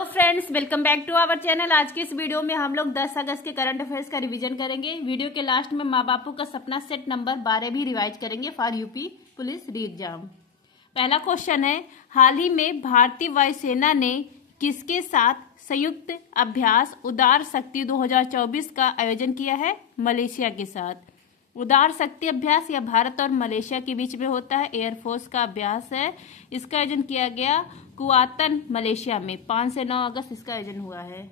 तो friends, welcome back to our channel. आज के इस वीडियो में हम लोग 10 अगस्त के करंट अफेयर्स का रिवीजन करेंगे। वीडियो के लास्ट में माँ बापू का सपना सेट नंबर 12 भी रिवाइज करेंगे फॉर यूपी पुलिस री एग्जाम। पहला क्वेश्चन है, हाल ही में भारतीय वायुसेना ने किसके साथ संयुक्त अभ्यास उदार शक्ति 2024 का आयोजन किया है? मलेशिया के साथ। उदार शक्ति अभ्यास या भारत और मलेशिया के बीच में होता है, एयरफोर्स का अभ्यास है। इसका आयोजन किया गया कुआतन मलेशिया में 5 से 9 अगस्त इसका आयोजन हुआ है।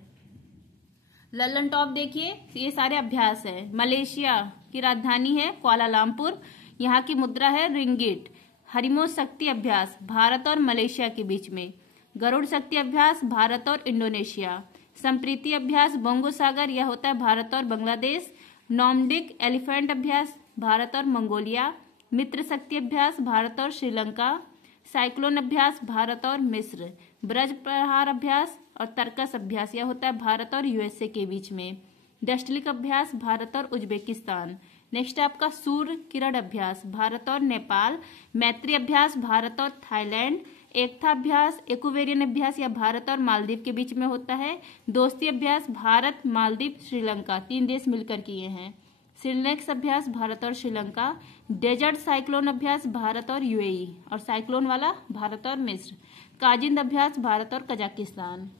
लल्लन टॉप देखिए, ये सारे अभ्यास है। मलेशिया की राजधानी है कुआलालंपुर, यहाँ की मुद्रा है रिंगिट। हरिमोस शक्ति अभ्यास भारत और मलेशिया के बीच में। गरुड़ शक्ति अभ्यास भारत और इंडोनेशिया। संप्रीति अभ्यास बोंगो सागर, यह होता है भारत और बांग्लादेश। नॉर्डिक एलिफेंट अभ्यास भारत और मंगोलिया। मित्र शक्ति अभ्यास भारत और श्रीलंका। साइक्लोन अभ्यास भारत और मिस्र। ब्रज प्रहार अभ्यास और तर्कस अभ्यास, यह होता है भारत और यूएसए के बीच में। डस्टलिक अभ्यास भारत और उज्बेकिस्तान। नेक्स्ट आपका सूर्य किरण अभ्यास भारत और नेपाल। मैत्री अभ्यास भारत और थाईलैंड। एकता अभ्यास इक्वेरियन अभ्यास या भारत और मालदीव के बीच में होता है। दोस्ती अभ्यास भारत मालदीव श्रीलंका, 3 देश मिलकर किए हैं। सिलनेक्स अभ्यास भारत और श्रीलंका। डेजर्ट साइक्लोन अभ्यास भारत और यूएई, और साइक्लोन वाला भारत और मिस्र। काजिंद अभ्यास भारत और कजाकिस्तान।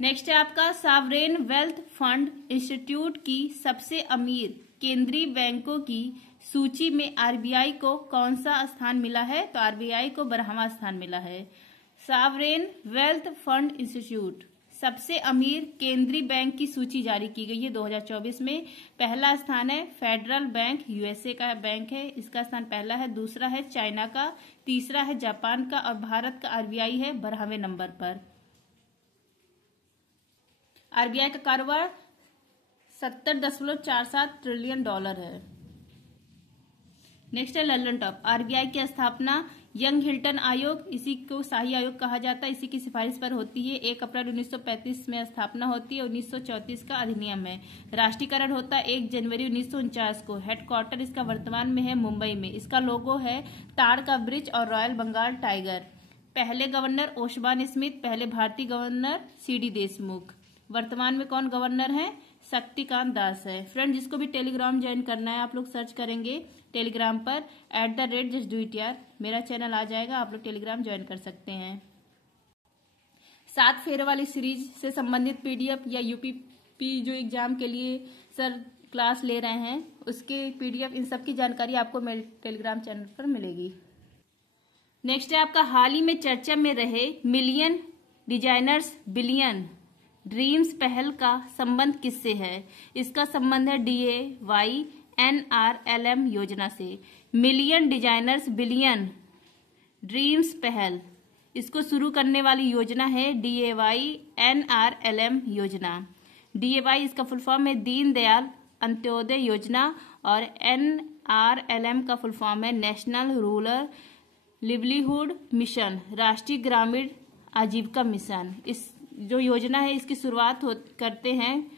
नेक्स्ट है आपका सॉवरेन वेल्थ फंड इंस्टीट्यूट की सबसे अमीर केंद्रीय बैंकों की सूची में आरबीआई को कौन सा स्थान मिला है? तो आरबीआई को 12वां स्थान मिला है। सॉवरेन वेल्थ फंड इंस्टीट्यूट सबसे अमीर केंद्रीय बैंक की सूची जारी की गई है 2024 में। पहला स्थान है फेडरल बैंक, यूएसए का बैंक है, इसका स्थान पहला है। दूसरा है चाइना का, तीसरा है जापान का, और भारत का आरबीआई है 12वें नंबर पर। आरबीआई का कारोबार $70.47 ट्रिलियन है। नेक्स्ट है लल्लन टॉप। आरबीआई की स्थापना यंग हिल्टन आयोग, इसी को शाही आयोग कहा जाता है, इसी की सिफारिश पर होती है। 1 अप्रैल 1935 में स्थापना होती है। 1934 का अधिनियम है। राष्ट्रीयकरण होता है 1 जनवरी 1949 को। हेडक्वार्टर इसका वर्तमान में है मुंबई में। इसका लोगो है ताड़ का वृक्ष और रॉयल बंगाल टाइगर। पहले गवर्नर ओशबान स्मिथ, पहले भारतीय गवर्नर सीडी देशमुख। वर्तमान में कौन गवर्नर है? शक्तिकांत दास है। फ्रेंड, जिसको भी टेलीग्राम ज्वाइन करना है आप लोग सर्च करेंगे टेलीग्राम पर @justdoityar, मेरा चैनल आ जाएगा, आप लोग टेलीग्राम ज्वाइन कर सकते हैं। 7 फेरे वाली सीरीज से संबंधित पीडीएफ या यूपीपी जो एग्जाम के लिए सर क्लास ले रहे हैं उसके पीडीएफ, इन सब की जानकारी आपको मेरे टेलीग्राम चैनल पर मिलेगी। नेक्स्ट है आपका हाल ही में चर्चा में रहे मिलियन डिजाइनर्स बिलियन ड्रीम्स पहल का संबंध किससे है? इसका संबंध है DAYNRLM योजना से। मिलियन डिजाइनर्स बिलियन ड्रीम्स पहल, इसको शुरू करने वाली योजना है DAYNRLM योजना। DAY इसका फुल फॉर्म है दीनदयाल अंत्योदय योजना, और NRLM का फुल फॉर्म है नेशनल रूरल लिवलीहुड मिशन, राष्ट्रीय ग्रामीण आजीविका मिशन। इस जो योजना है इसकी शुरुआत करते हैं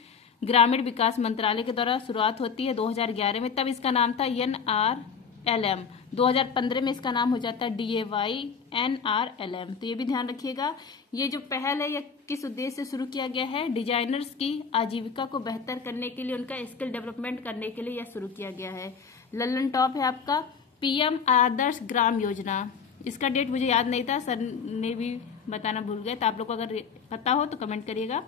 ग्रामीण विकास मंत्रालय के द्वारा शुरुआत होती है 2011 में, तब इसका नाम था NRLM। 2015 में इसका नाम हो जाता है DAYNRLM। तो ये भी ध्यान रखिएगा। ये जो पहल है ये किस उद्देश्य से शुरू किया गया है? डिजाइनर्स की आजीविका को बेहतर करने के लिए, उनका स्किल डेवलपमेंट करने के लिए यह शुरू किया गया है। लल्लन टॉप है आपका PM आदर्श ग्राम योजना। इसका डेट मुझे याद नहीं था, सर ने भी बताना भूल गए, तो आप लोग को अगर पता हो तो कमेंट करिएगा।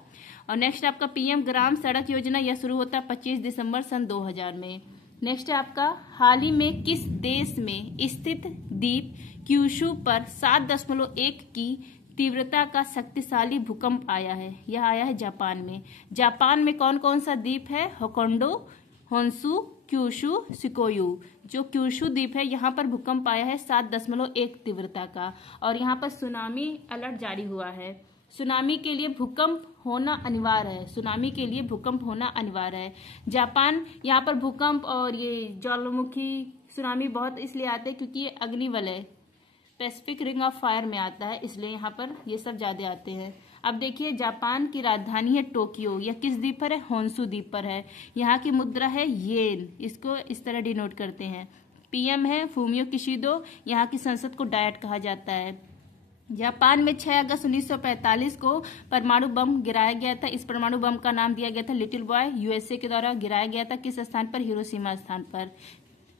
और नेक्स्ट आपका PM ग्राम सड़क योजना, यह शुरू होता है 25 दिसंबर सन 2000 में। नेक्स्ट है आपका हाल ही में किस देश में स्थित द्वीप क्यूशू पर 7.1 की तीव्रता का शक्तिशाली भूकंप आया है? यह आया है जापान में। जापान में कौन कौन सा द्वीप है? होकोंडो, होन्शु, क्यूशू, शिकोयू। जो क्यूशू द्वीप है यहाँ पर भूकंप आया है 7.1 तीव्रता का, और यहाँ पर सुनामी अलर्ट जारी हुआ है। सुनामी के लिए भूकंप होना अनिवार्य है, सुनामी के लिए भूकंप होना अनिवार्य है। जापान, यहाँ पर भूकंप और ये ज्वालामुखी सुनामी बहुत इसलिए आते हैं क्योंकि ये अग्निवलय पैसिफिक रिंग ऑफ फायर में आता है, इसलिए यहाँ पर ये सब ज्यादा आते हैं। अब देखिए जापान की राजधानी है टोक्यो, यह किस द्वीप पर है? होन्शु द्वीप पर है। यहाँ की मुद्रा है येन, इसको इस तरह डिनोट करते हैं। PM है फूमियो किशिदो, यहाँ की संसद को डायट कहा जाता है। जापान में 6 अगस्त 1945 को परमाणु बम गिराया गया था। इस परमाणु बम का नाम दिया गया था लिटिल बॉय। यूएसए के द्वारा गिराया गया था किस स्थान पर? हिरोशिमा स्थान पर।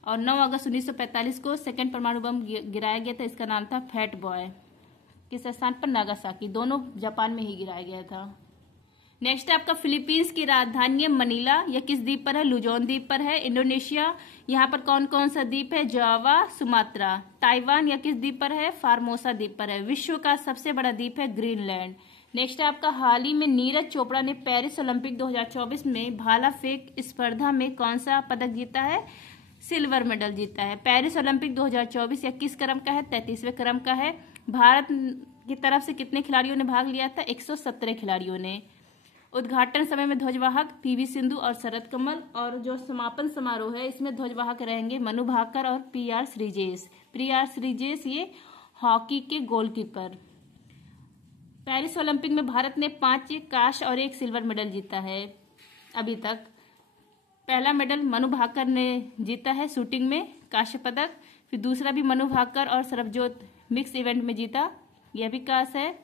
और 9 अगस्त 1945 को सेकेंड परमाणु बम गिराया गया था, इसका नाम था फैट बॉय। किस स्थान पर? नागासाकी। दोनों जापान में ही गिराया गया था। नेक्स्ट है आपका फिलीपींस की राजधानी है मनीला। यह किस द्वीप पर है? लुजोन द्वीप पर है। इंडोनेशिया, यहाँ पर कौन कौन सा द्वीप है? जावा, सुमात्रा। ताइवान, यह किस द्वीप पर है? फार्मोसा द्वीप पर है। विश्व का सबसे बड़ा द्वीप है ग्रीनलैंड। नेक्स्ट है आपका हाल ही में नीरज चोपड़ा ने पेरिस ओलंपिक 2024 में भाला फेंक स्पर्धा में कौन सा पदक जीता है? सिल्वर मेडल जीता है। पेरिस ओलंपिक 2024 यह किस क्रम का है? 33वें क्रम का है। भारत की तरफ से कितने खिलाड़ियों ने भाग लिया था? 117 खिलाड़ियों ने। उद्घाटन समय में ध्वजवाहक पीवी सिंधु और शरद कमल, और जो समापन समारोह है इसमें ध्वजवाहक रहेंगे मनु भाकर और पीआर श्रीजेश। पीआर श्रीजेश ये हॉकी के गोलकीपर। पेरिस ओलंपिक में भारत ने 5 कांस्य और 1 सिल्वर मेडल जीता है अभी तक। पहला मेडल मनु भाकर ने जीता है शूटिंग में, कांस्य पदक। फिर दूसरा भी मनु भाकर और सरबजोत मिक्स इवेंट में जीता, यह भी कांस्य है।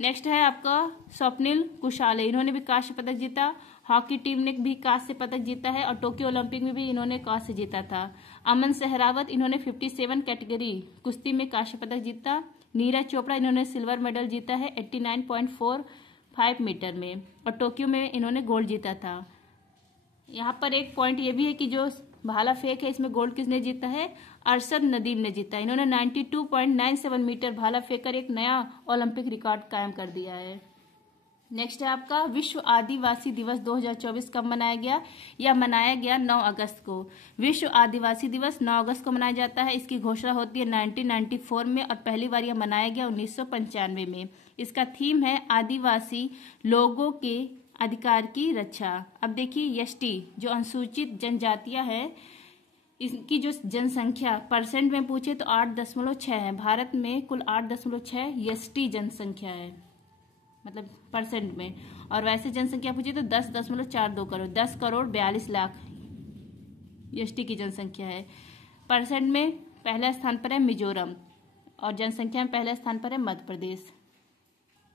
नेक्स्ट है आपका स्वप्निल कुशाले, इन्होंने भी कांस्य पदक जीता। हॉकी टीम ने भी कांस्य पदक जीता है और टोक्यो ओलंपिक में भी इन्होंने कांस्य जीता था। अमन सहरावत, इन्होंने 57 कैटेगरी कुश्ती में कांस्य पदक जीता। नीरज चोपड़ा, इन्होंने सिल्वर मेडल जीता है 89.45 मीटर में, और टोक्यो में इन्होंने गोल्ड जीता था। यहाँ पर एक पॉइंट ये भी है कि जो भाला फेंक है इसमें गोल्ड किसने जीता है? अरशद नदीम ने जीता। इन्होंने 92.97 मीटर भाला फेंककर एक नया ओलंपिक रिकॉर्ड कायम कर दिया है। नेक्स्ट है आपका विश्व आदिवासी दिवस 2024 कब मनाया गया? यह मनाया गया 9 अगस्त को। विश्व आदिवासी दिवस 9 अगस्त को मनाया जाता है। इसकी घोषणा होती है 1994 में और पहली बार यह मनाया गया 1995 में। इसका थीम है आदिवासी लोगों के अधिकार की रक्षा। अब देखिए एसटी जो अनुसूचित जनजातियां हैं, इसकी जो जनसंख्या परसेंट में पूछे तो 8.6 है। भारत में कुल 8.6 एसटी जनसंख्या है, मतलब परसेंट में। और वैसे जनसंख्या पूछे तो 10.42 करोड़, 10 करोड़ 42 लाख एसटी की जनसंख्या है। परसेंट में पहले स्थान पर है मिजोरम और जनसंख्या में पहले स्थान पर है मध्य प्रदेश।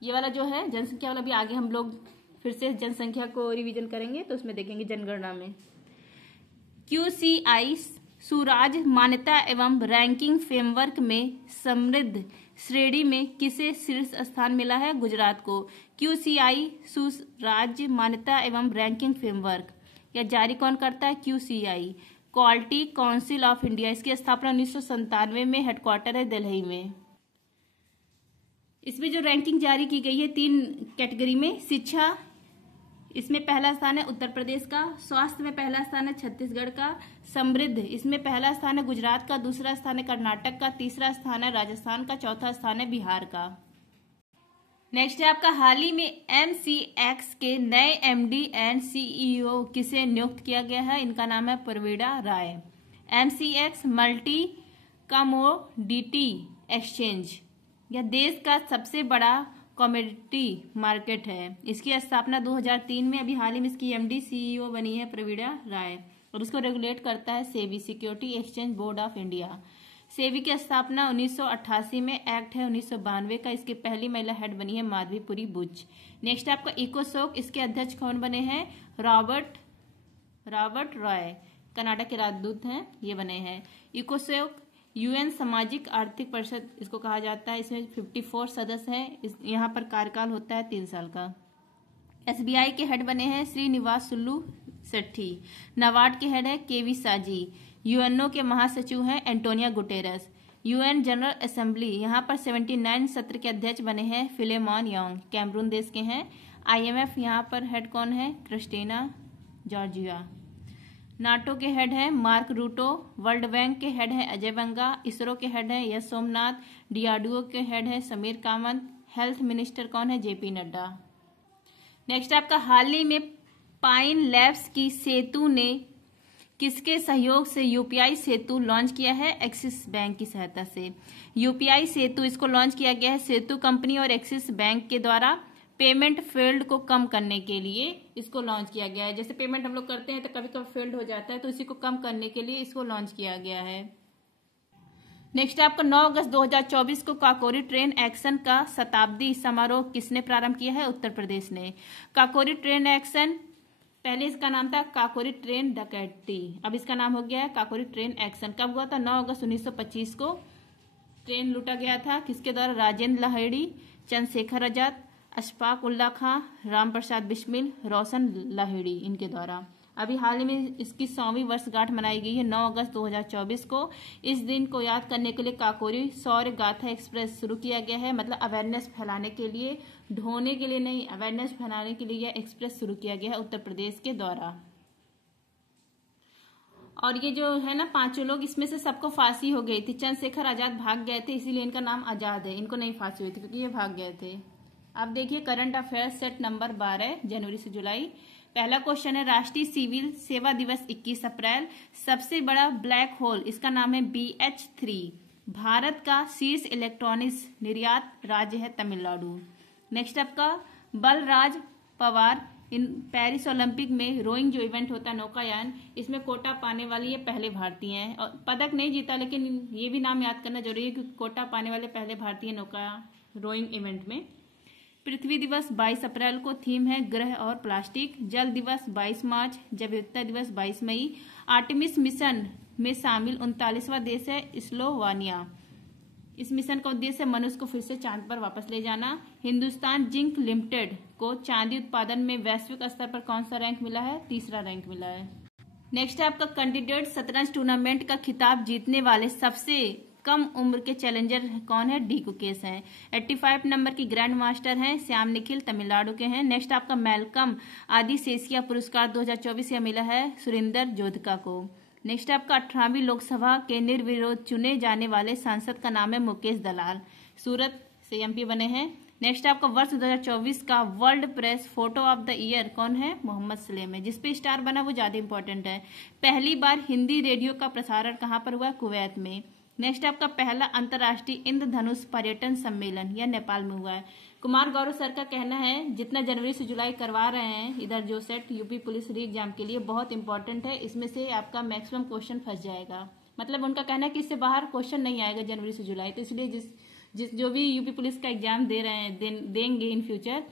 ये वाला जो है जनसंख्या वाला भी आगे हम लोग फिर से जनसंख्या को रिवीजन करेंगे तो उसमें देखेंगे जनगणना में। QCI सुराज मान्यता एवं रैंकिंग फ्रेमवर्क में समृद्ध श्रेणी में किसे शीर्ष स्थान मिला है? गुजरात को। QCI सुराज मान्यता एवं रैंकिंग फ्रेमवर्क यह जारी कौन करता है? QCI quality council of India. इसकी स्थापना 1997 में, हेडक्वार्टर है दिल्ली में। इसमें जो रैंकिंग जारी की गई है 3 कैटेगरी में। शिक्षा, इसमें पहला स्थान है उत्तर प्रदेश का। स्वास्थ्य में पहला स्थान है छत्तीसगढ़ का। समृद्ध, इसमें पहला स्थान है गुजरात का, दूसरा स्थान है कर्नाटक का, तीसरा स्थान है राजस्थान का, चौथा स्थान है बिहार का। नेक्स्ट है आपका हाल ही में MCX के नए MD एंड CEO किसे नियुक्त किया गया है? इनका नाम है प्रवीणा राय। MCX मल्टी कमोडिटी एक्सचेंज, यह देश का सबसे बड़ा कमोडिटी मार्केट है। इसकी स्थापना 2003 में, अभी हाल ही में इसकी MD CEO बनी है प्रवीणा राय, और उसको रेगुलेट करता है SEBI, security exchange board of India. SEBI की स्थापना 1988 में, एक्ट है 1992 का। इसकी पहली महिला हेड बनी है माधवीपुरी बुच। नेक्स्ट आपका इकोसोक, इसके अध्यक्ष कौन बने हैं? रॉबर्ट रॉय, कनाडा के राजदूत हैं, ये बने हैं। इकोसोक UN सामाजिक आर्थिक परिषद इसको कहा जाता है। इसमें 54 सदस्य हैं। यहाँ पर कार्यकाल होता है 3 साल का। SBI के हेड बने हैं श्रीनिवास सुल्लू सेट्टी। नाबार्ड के हेड है KV साजी। UNO के महासचिव हैं Antonia Guterres. UN general assembly, यहाँ पर 79 सत्र के अध्यक्ष बने हैं फिलेमॉन योंग, कैमरून देश के हैं। IMF यहाँ पर हेड कौन है? Christina Georgia. नाटो के हेड है मार्क रूटो। वर्ल्ड बैंक के हेड है अजय बंगा। इसरो के हेड है यश सोमनाथ। DRDO के हेड है समीर कामत। हेल्थ मिनिस्टर कौन है? JP नड्डा। नेक्स्ट आपका हाल ही में पाइन लैब्स की सेतु ने किसके सहयोग से UPI सेतु लॉन्च किया है? एक्सिस बैंक की सहायता से। UPI सेतु इसको लॉन्च किया गया है सेतु कंपनी और एक्सिस बैंक के द्वारा पेमेंट फेल्ड को कम करने के लिए इसको लॉन्च किया गया है। जैसे पेमेंट हम लोग करते हैं तो कभी कभी फेल्ड हो जाता है, तो इसी को कम करने के लिए इसको लॉन्च किया गया है। नेक्स्ट आपका 9 अगस्त 2024 को काकोरी ट्रेन एक्शन का शताब्दी समारोह किसने प्रारंभ किया है? उत्तर प्रदेश ने। काकोरी ट्रेन एक्शन, पहले इसका नाम था काकोरी ट्रेन डकैती, अब इसका नाम हो गया है काकोरी ट्रेन एक्शन। कब हुआ था? 9 अगस्त 1925 को ट्रेन लूटा गया था। किसके द्वारा? राजेंद्र लाहिड़ी, चंद्रशेखर आजाद, अशफाक उल्ला खां, राम प्रसाद बिस्मिल, रोशन लाहिड़ी, इनके द्वारा। अभी हाल ही में इसकी 100वीं वर्षगांठ मनाई गई है 9 अगस्त 2024 को। इस दिन को याद करने के लिए काकोरी शौर्य गाथा एक्सप्रेस शुरू किया गया है, मतलब अवेयरनेस फैलाने के लिए, ढोने के लिए नहीं, अवेयरनेस फैलाने के लिए यह एक्सप्रेस शुरू किया गया है उत्तर प्रदेश के द्वारा। और ये जो है ना पांचों लोग, इसमें से सबको फांसी हो गई थी। चंद्रशेखर आजाद भाग गए थे, इसीलिए इनका नाम आजाद है, इनको नहीं फांसी हुई थी क्योंकि ये भाग गए थे। अब देखिए करंट अफेयर्स सेट नंबर 12 जनवरी से जुलाई। पहला क्वेश्चन है राष्ट्रीय सिविल सेवा दिवस 21 अप्रैल। सबसे बड़ा ब्लैक होल, इसका नाम है BH3। भारत का शीर्ष इलेक्ट्रॉनिक्स निर्यात राज्य है तमिलनाडु। नेक्स्ट आपका Balraj Pawar in Paris Olympic में रोइंग जो इवेंट होता है नौकायान, इसमें कोटा पाने वाली ये पहले भारतीय हैं, और पदक नहीं जीता, लेकिन ये भी नाम याद करना जरूरी है क्योंकि कोटा पाने वाले पहले भारतीय नौका रोइंग इवेंट में। पृथ्वी दिवस 22 अप्रैल को, थीम है ग्रह और प्लास्टिक। जल दिवस 22 मार्च, जैव विविधता दिवस 22 मई। आर्टेमिस मिशन में शामिल 39वां देश है स्लोवानिया। इस मिशन का उद्देश्य मनुष्य को फिर से चांद पर वापस ले जाना। हिंदुस्तान जिंक लिमिटेड को चांदी उत्पादन में वैश्विक स्तर पर कौन सा रैंक मिला है? तीसरा रैंक मिला है। नेक्स्ट है आपका कैंडिडेट शतरंज टूर्नामेंट का खिताब जीतने वाले सबसे कम उम्र के चैलेंजर कौन है? डी कुकेश हैं। 85 नंबर की ग्रैंड मास्टर हैं श्याम निखिल, तमिलनाडु के हैं। नेक्स्ट आपका मैलकम आदिशेषिया पुरस्कार 2024 मिला है सुरिंदर जोधका को। नेक्स्ट आपका 18वीं लोकसभा के निर्विरोध चुने जाने वाले सांसद का नाम है मुकेश दलाल, सूरत से MP बने हैं। नेक्स्ट आपका वर्ष 2024 का world press photo of the year कौन है? मोहम्मद सलेम है। जिसपे स्टार बना वो ज्यादा इंपॉर्टेंट है। पहली बार हिंदी रेडियो का प्रसारण कहाँ पर हुआ? कुवैत में। नेक्स्ट आपका पहला अंतर्राष्ट्रीय इंद्रधनुष पर्यटन सम्मेलन यह नेपाल में हुआ है। कुमार गौरव सर का कहना है जितना जनवरी से जुलाई करवा रहे हैं इधर जो सेट यूपी पुलिस री एग्जाम के लिए बहुत इंपॉर्टेंट है, इसमें से आपका मैक्सिमम क्वेश्चन फंस जाएगा। मतलब उनका कहना है कि इससे बाहर क्वेश्चन नहीं आएगा जनवरी से जुलाई, तो इसलिए जिस जो भी यूपी पुलिस का एग्जाम दे रहे हैं देंगे इन फ्यूचर,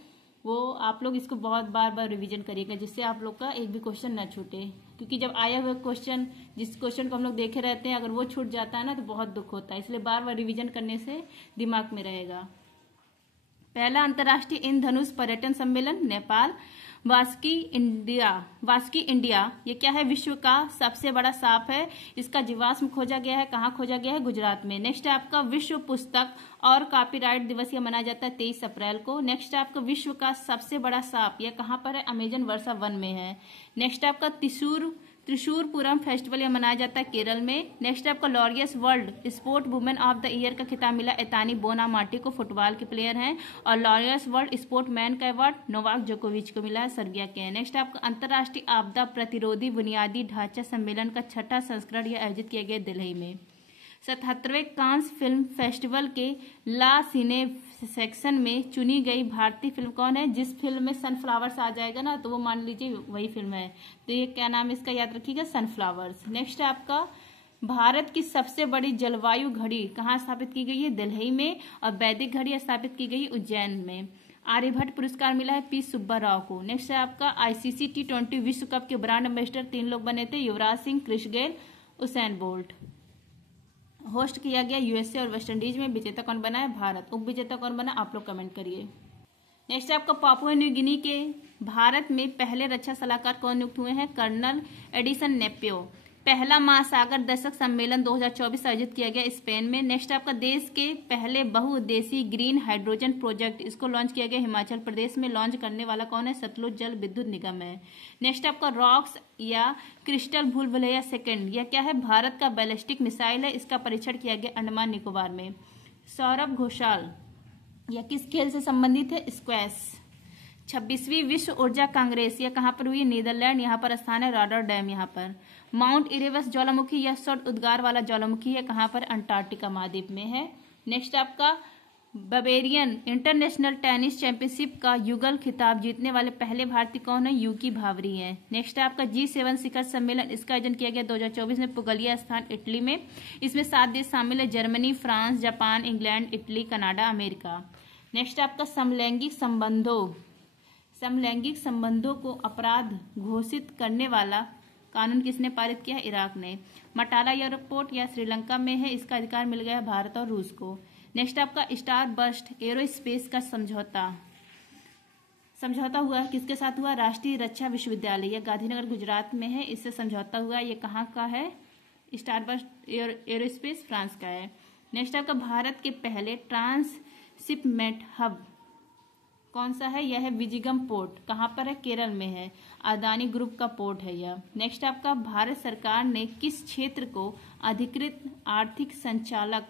वो आप लोग इसको बहुत बार बार रिवीजन करिएगा जिससे आप लोग का एक भी क्वेश्चन न छूटे। क्योंकि जब आया हुआ क्वेश्चन, जिस क्वेश्चन को हम लोग देखे रहते हैं, अगर वो छूट जाता है ना तो बहुत दुख होता है, इसलिए बार बार रिवीजन करने से दिमाग में रहेगा। पहला अंतर्राष्ट्रीय इंद्रधनुष पर्यटन सम्मेलन नेपाल। वास्की इंडिया ये क्या है? विश्व का सबसे बड़ा सांप है। इसका जीवाश्म खोजा गया है, कहाँ खोजा गया है? गुजरात में। नेक्स्ट है आपका विश्व पुस्तक और कॉपीराइट दिवस यह मनाया जाता है 23 अप्रैल को। नेक्स्ट है आपका विश्व का सबसे बड़ा सांप यह कहाँ पर है? अमेजन वर्षा वन में है। नेक्स्ट है आपका त्रिशूरपुरम फेस्टिवल यह मनाया जाता है केरल में। नेक्स्ट आपका Laureus world sport women of the year का खिताब मिला एतानी बोनामाटी को, फुटबॉल के प्लेयर हैं। और लॉरियस वर्ल्ड स्पोर्ट मैन का अवार्ड नोवाक जोकोविच को मिला है, सर्बिया के हैं। नेक्स्ट आपका अंतर्राष्ट्रीय आपदा प्रतिरोधी बुनियादी ढांचा सम्मेलन का 6ठा संस्करण यह आयोजित किया गया दिल्ली में। 77वें कांस फिल्म फेस्टिवल के ला सिने सेक्शन में चुनी गई भारतीय फिल्म कौन है? जिस फिल्म में सनफ्लावर्स आ जाएगा ना तो वो मान लीजिए वही फिल्म है, तो ये क्या नाम है इसका याद रखिएगा, सनफ्लावर्स। नेक्स्ट है आपका भारत की सबसे बड़ी जलवायु घड़ी कहाँ स्थापित की गई है? दिल्ली में। और वैदिक घड़ी स्थापित की गई उज्जैन में। आर्यभट्ट पुरस्कार मिला है P सुब्बा राव को। नेक्स्ट है आपका ICC T20 विश्व कप के ब्रांड एम्बेसडर 3 लोग बने थे, Yuvraj Singh, Chris Gayle, Usain Bolt. Host किया गया USA और वेस्ट इंडीज में। विजेता कौन बना है? भारत। उप विजेता कौन बना? आप लोग कमेंट करिए। नेक्स्ट आपका पापुआ न्यू गिनी के भारत में पहले रक्षा सलाहकार कौन नियुक्त हुए हैं? कर्नल एडिसन नेपियो। पहला महासागर दशक सम्मेलन 2024 आयोजित किया गया स्पेन में। नेक्स्ट आपका देश के पहले बहुउद्देशीय ग्रीन हाइड्रोजन प्रोजेक्ट इसको लॉन्च किया गया हिमाचल प्रदेश में। लॉन्च करने वाला कौन है? सतलुज जल विद्युत निगम है। नेक्स्ट आपका रॉक्स या क्रिस्टल भूलभुलैया सेकंड यह क्या है? भारत का बैलिस्टिक मिसाइल है, इसका परीक्षण किया गया अंडमान निकोबार में। सौरभ घोषाल यह किस खेल से संबंधित है? स्क्वैश। 26वीं विश्व ऊर्जा कांग्रेस यह कहाँ पर हुई? नीदरलैंड। यहाँ पर स्थान है रॉटरडैम। यहाँ पर माउंट इरेबस ज्वालामुखी यह सौर उद्गार वाला ज्वालामुखी है, कहाँ पर? अंटार्कटिका महाद्वीप में है। नेक्स्ट आपका बवेरियन इंटरनेशनल टेनिस चैंपियनशिप का युगल खिताब जीतने वाले पहले भारतीय कौन है? यूकी भावरी हैं। नेक्स्ट है आपका G7 शिखर सम्मेलन, इसका आयोजन किया गया 2024 में पुगलिया स्थान इटली में। इसमें 7 देश शामिल है, Germany, France, Japan, England, Italy, Canada, America. Next आपका समलैंगिक संबंधों को अपराध घोषित करने वाला कानून किसने पारित किया? इराक ने। मटाला एयरपोर्ट या श्रीलंका में है, इसका अधिकार मिल गया भारत और रूस को। नेक्स्ट आपका स्टार बस्ट एरोस्पेस का समझौता हुआ किसके साथ हुआ? राष्ट्रीय रक्षा विश्वविद्यालय, यह गांधीनगर गुजरात में है, इससे समझौता हुआ। ये कहाँ का है? स्टार बस्ट एरोस्पेस फ्रांस का है। नेक्स्ट आपका भारत के पहले ट्रांसशिपमेंट हब कौन सा है? यह है विजिगम पोर्ट, कहाँ पर है? केरल में है, अदानी ग्रुप का पोर्ट है यह। नेक्स्ट आपका भारत सरकार ने किस क्षेत्र को अधिकृत आर्थिक संचालक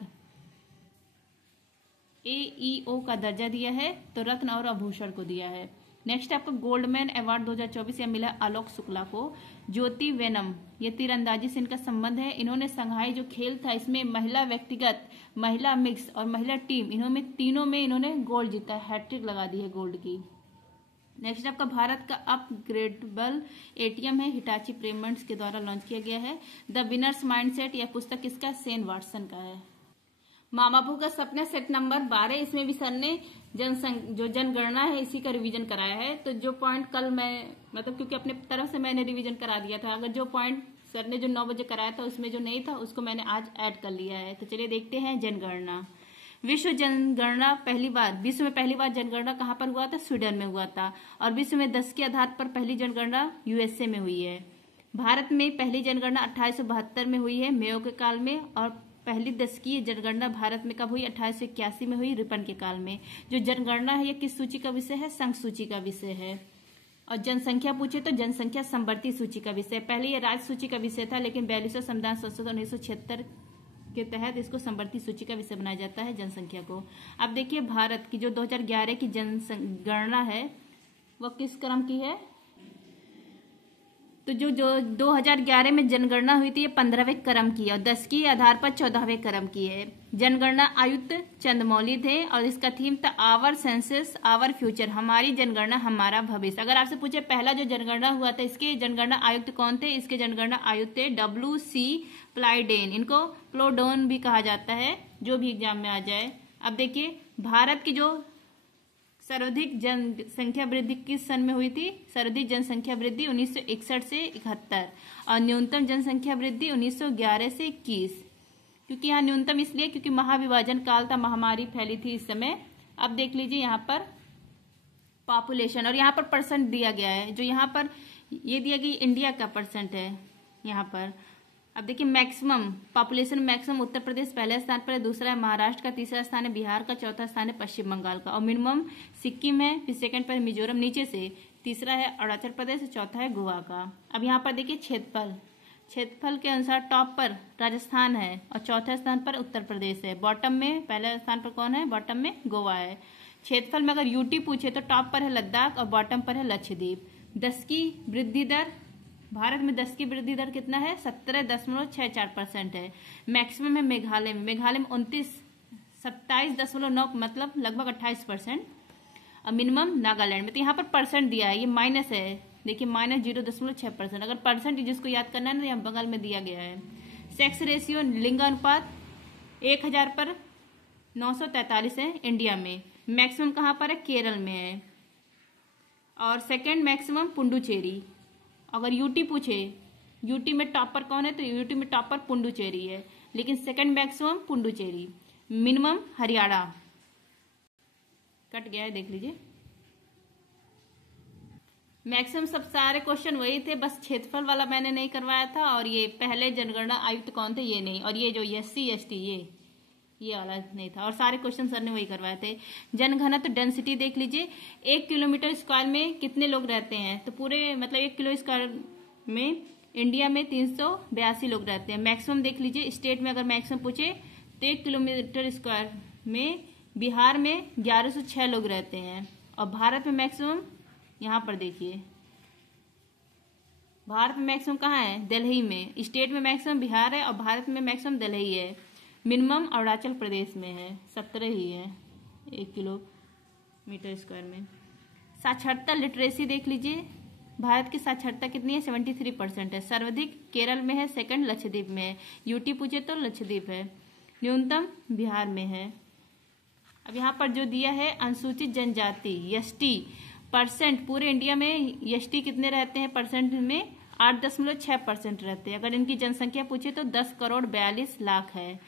AEO का दर्जा दिया है? तो रत्न और आभूषण को दिया है। नेक्स्ट आपका गोल्डमैन अवार्ड 2024 यह मिला आलोक शुक्ला को। ज्योति वेनम, ये तीरंदाजी से इनका संबंध है। इन्होंने संघाई जो खेल था इसमें महिला व्यक्तिगत, महिला मिक्स और महिला टीम, इन्होंने तीनों में इन्होंने गोल्ड जीता, हैट्रिक लगा दी है गोल्ड की। नेक्स्ट आपका भारत का अपग्रेडेबल ATM है, हिटाची पेमेंट्स के द्वारा लॉन्च किया गया है। द विनर्स माइंडसेट यह पुस्तक किसका? सेन वाटसन का है। मामा बापू का सपना सेट नंबर 12, इसमें भी सर ने जो जनगणना है इसी का रिवीजन कराया है। तो जो पॉइंट कल मैं क्योंकि अपने तरफ से मैंने रिवीजन करा दिया था, अगर जो पॉइंट सर ने जो 9 बजे कराया था उसमें जो नहीं था उसको मैंने आज ऐड कर लिया है। तो चलिए देखते हैं जनगणना। विश्व में पहली बार जनगणना कहाँ पर हुआ था? स्वीडन में हुआ था। और विश्व में 10 के आधार पर पहली जनगणना USA में हुई है। भारत में पहली जनगणना 1872 में हुई है, मेयो के काल में। और पहली 10 की जनगणना भारत में कब हुई? 1881 में हुई, रिपन के काल में। जो जनगणना है ये किस सूची का विषय है? संघ सूची का विषय है। और जनसंख्या पूछे तो जनसंख्या संवर्ती सूची का विषय। पहले ये राज्य सूची का विषय था, लेकिन 42वां संविधान संशोधन 1976 के तहत इसको संवर्ती सूची का विषय बनाया जाता है जनसंख्या को। अब देखिए भारत की जो 2011 की जनगणना है वह किस क्रम की है? तो जो 2011 में जनगणना हुई थी ये 15वें क्रम की है, और 10 की आधार पर 14वें क्रम की है। जनगणना आयुक्त चंद्रमौली थे और इसका थीम था आवर सेंसस आवर फ्यूचर, हमारी जनगणना हमारा भविष्य। अगर आपसे पूछे पहला जो जनगणना हुआ था इसके जनगणना आयुक्त कौन थे? इसके जनगणना आयुक्त थे WC प्लाइडेन, इनको प्लोडोन भी कहा जाता है, जो भी एग्जाम में आ जाए। अब देखिए भारत की जो सर्वाधिक जनसंख्या वृद्धि किस सन में हुई थी? सर्वाधिक जनसंख्या वृद्धि 1961 से 71 और न्यूनतम जनसंख्या वृद्धि 1911 से 21। क्योंकि यहाँ न्यूनतम इसलिए क्योंकि महाविभाजन काल था, महामारी फैली थी इस समय। अब देख लीजिए यहाँ पर पॉपुलेशन और यहाँ पर परसेंट दिया गया है। जो यहाँ पर ये दिया गया इंडिया का परसेंट है यहाँ पर। अब देखिए maximum population, maximum Uttar Pradesh पहले स्थान पर है, दूसरा है महाराष्ट्र का, तीसरा स्थान है बिहार का, चौथा स्थान है पश्चिम बंगाल का। और मिनिमम सिक्किम है, फिर सेकंड पर मिजोरम नीचे से, तीसरा है अरुणाचल प्रदेश, चौथा है गोवा का। अब यहाँ पर देखिए क्षेत्रफल के अनुसार टॉप पर राजस्थान है और चौथे स्थान पर उत्तर प्रदेश है। बॉटम में पहले स्थान पर कौन है? बॉटम में गोवा है। क्षेत्रफल में अगर यूटी पूछे तो टॉप पर है लद्दाख और बॉटम पर है लक्षद्वीप। 10 की वृद्धि दर, भारत में 10 की वृद्धि दर कितना है? 17.64% है। मैक्सिमम है मेघालय में 27.9 मतलब लगभग 28%। और मिनिमम नागालैंड में। तो यहाँ पर परसेंट दिया है, ये माइनस है, देखिए -0.6%। अगर परसेंट जिसको याद करना है ना, यहाँ बगल में दिया गया है। सेक्स रेशियो लिंगानुपात 1000 पर 943 है इंडिया में। मैक्सिमम कहाँ पर है? केरल में है। और सेकंड मैक्सिमम पुडुचेरी। अगर यूटी पूछे, यूटी में टॉपर कौन है? तो यूटी में टॉपर पुडुचेरी है, लेकिन second maximum Puducherry. Minimum Haryana. Cut गया है, देख लीजिए। मैक्सिमम सब सारे क्वेश्चन वही थे, बस क्षेत्रफल वाला मैंने नहीं करवाया था। और ये पहले जनगणना आयुक्त कौन थे ये नहीं, और ये जो SC ST ये वाला नहीं था। और सारे क्वेश्चन सर ने वही करवाए थे। जनघनत्व डेंसिटी देख लीजिए, 1 किलोमीटर स्क्वायर में कितने लोग रहते हैं? तो पूरे मतलब 1 किलो स्क्वायर में इंडिया में 382 लोग रहते हैं। मैक्सिमम देख लीजिए, स्टेट में अगर मैक्सिमम पूछे तो 1 किलोमीटर स्क्वायर में बिहार में 1106 लोग रहते हैं। और भारत में मैक्सिमम यहाँ पर देखिए, भारत में मैक्सिमम कहाँ है? दिल्ली में। स्टेट में मैक्सिमम बिहार है और भारत में मैक्सिमम दिल्ली है। मिनिमम अरुणाचल प्रदेश में है, 17 ही है। 1 किलोमीटर स्क्वायर में। साक्षरता लिटरेसी देख लीजिए, भारत की साक्षरता कितनी है? 73% है। सर्वाधिक केरल में है, सेकंड लक्षद्वीप में है। यूटी पूछे तो लक्षद्वीप है। न्यूनतम बिहार में है। अब यहाँ पर जो दिया है अनुसूचित जनजाति एसटी परसेंट, पूरे इंडिया में एसटी कितने रहते हैं परसेंट में? 8.6% रहते हैं। अगर इनकी जनसंख्या पूछे तो 10,42,00,000 है।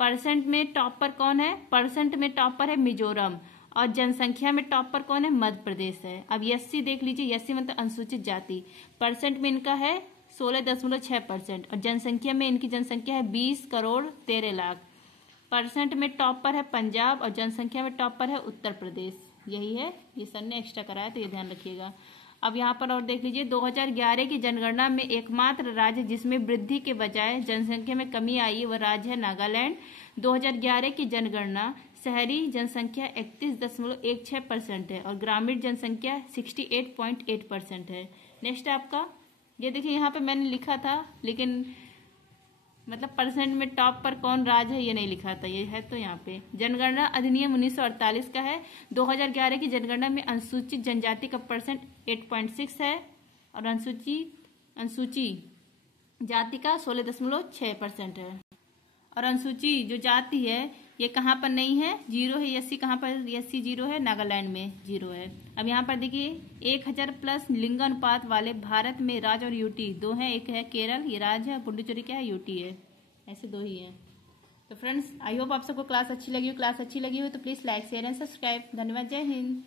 परसेंट में टॉपर कौन है? परसेंट में टॉपर है मिजोरम, और जनसंख्या में टॉपर कौन है? मध्य प्रदेश है। अब एससी देख लीजिए, एससी मतलब अनुसूचित जाति, परसेंट में इनका है 16.6% और जनसंख्या में इनकी जनसंख्या है 20,13,00,000। परसेंट में टॉपर है पंजाब और जनसंख्या में टॉपर है उत्तर प्रदेश। यही है, ये सर ने एक्स्ट्रा कराया तो ये ध्यान रखिएगा। अब यहाँ पर और देख लीजिए, 2011 की जनगणना में एकमात्र राज्य जिसमें वृद्धि के बजाय जनसंख्या में कमी आई है वह राज्य है नागालैंड। 2011 की जनगणना शहरी जनसंख्या 31.16% है और ग्रामीण जनसंख्या 68.8% है। नेक्स्ट आपका ये देखिए, यहाँ पे मैंने लिखा था लेकिन मतलब परसेंट में टॉप पर कौन राज्य है ये नहीं लिखा था, ये है तो यहाँ पे जनगणना अधिनियम 1948 का है। 2011 की जनगणना में अनुसूचित जनजाति का परसेंट 8.6 है और अनुसूची जाति का 16.6% है। और अनुसूची जो जाति है ये कहाँ पर नहीं है? 0 है। एससी कहाँ पर? एससी 0 है, नागालैंड में 0 है। अब यहाँ पर देखिए 1000+ लिंगानुपात वाले भारत में राज्य और यूटी दो हैं। एक है केरल, ये राज्य है, पुडुचेरी क्या है? यूटी है। ऐसे दो ही हैं। तो फ्रेंड्स, आई होप आप सबको क्लास अच्छी लगी हो। क्लास अच्छी लगी हो तो please like share and subscribe. धन्यवाद। जय हिंद।